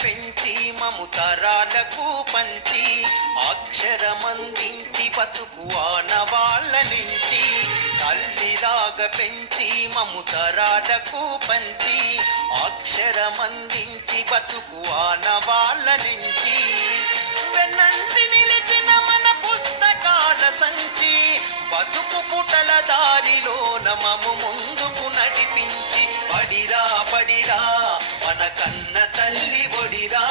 పెంచి మము తరాలకు పంచి అక్షరమందించి బతుకు ఆనవాళ్ళ నుంచి తల్లిలాగా పెంచి మము తరాలకు పంచి అక్షరమందించి బతుకు ఆనవాళ్ళ నుంచి వెన్నంటి నిలిచిన మన పుస్తకాల సంచి బతుకు పుటల దారిలో నమము ముందుకు నడిపించి పడిరా పడిరా మన కన్న తల్లి ఒడిరా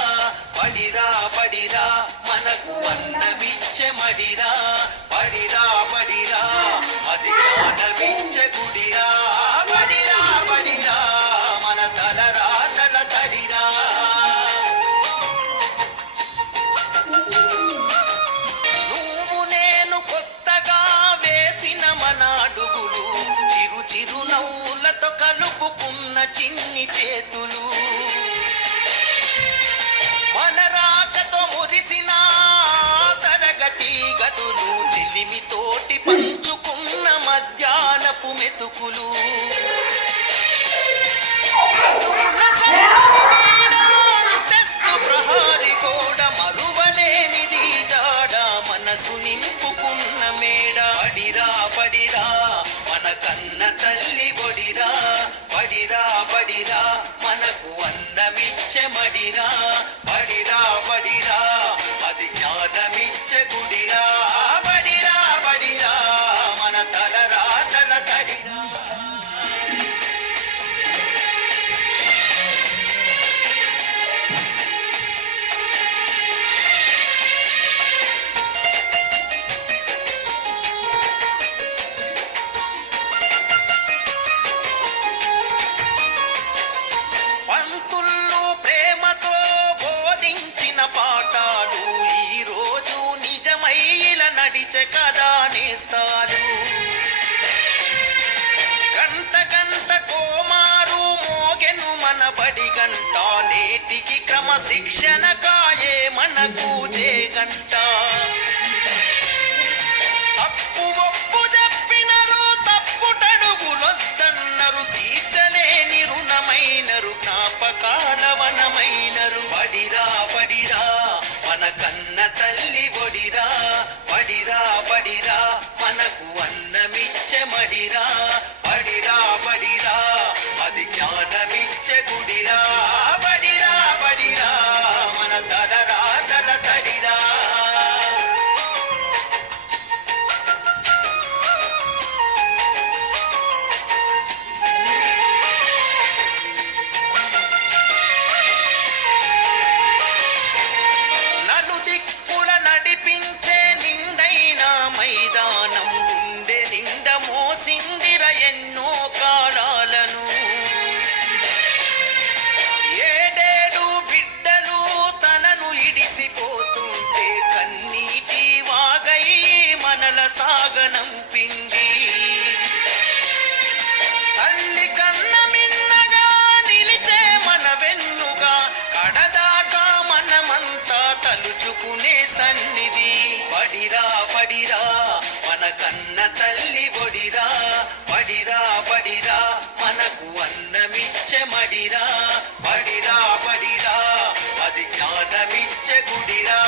పడిరా పడిరా మనకు అన్నమిచ్చే మడిరా పడిరా పడిరా అది జ్ఞానమిచ్చే గుడిరా పడిరా పడిరా మన తలరా తల తడిరా నువ్వు నేను కొత్తగా వేసిన మన అడుగులు చిరు చిరు నవ్వులతో కలుపుకున్న చిన్ని చేతులు మన రాకతో మురిసిన తరగతి గదులు చిలిమితోటి పంచుకున్న మధ్యాహ్నపు మెతుకులు ప్రహారి గోడ మరువలేనిది జాడ మనసు నింపుకున్న మేడ పడిరా పడిరా మన కన్న తల్లి ఒడిరా పడిరా పడిరా మనకు అన్నమిచ్చే మడిరా పడిరా పడిరా అది జ్ఞానమిచ్చే గుడిరా పడిరా పడిరా మన తలరా తల తడిరా పంతుల్లో ప్రేమతో బోధించిన పాఠాలు ఈ రోజు నిజమై ఇలా నడిచే కదా నేస్తారు గంట గంట కోమారు మోగెను మన బడి గంట నేటికి క్రమశిక్షణ కాయే మనకు జేగంట తప్పు ఒప్పు చెప్పినరు తప్పుటడుగులొద్దన్నరు తీర్చలేని రుణమైనరు జ్ఞాపకాల వనమైనరు పడిరా పడిరా మన కన్న తల్లి ఒడిరా పడిరా పడిరా మనకు అన్నమిచ్చే మడిరా పడిరా పడిరా అది జ్ఞానమిచ్చే గుడిరా పడిరా పడిరా మన తలరా తల తడిరా నలుదిక్కుల నడిపించే నిండైన మైదానం గుండె నిండ మోసిందిర ఎన్నో కాలాలను ఏడేడు బిడ్డలు తనను ఇడిసిపోతుంటే కన్నీటి వాగై మనల సాగనంపింది తల్లి కన్న మిన్నగా నిలిచే మన వెన్నుగా కడదాకా మనమంతా తలుచుకునే సన్నిధి పడిరా పడిరా మన కన్న తల్లి ఒడిరా పడిరా పడిరా మనకు అన్నమిచ్చే మడిరా పడిరా పడిరా అది జ్ఞానమిచ్చే గుడిరా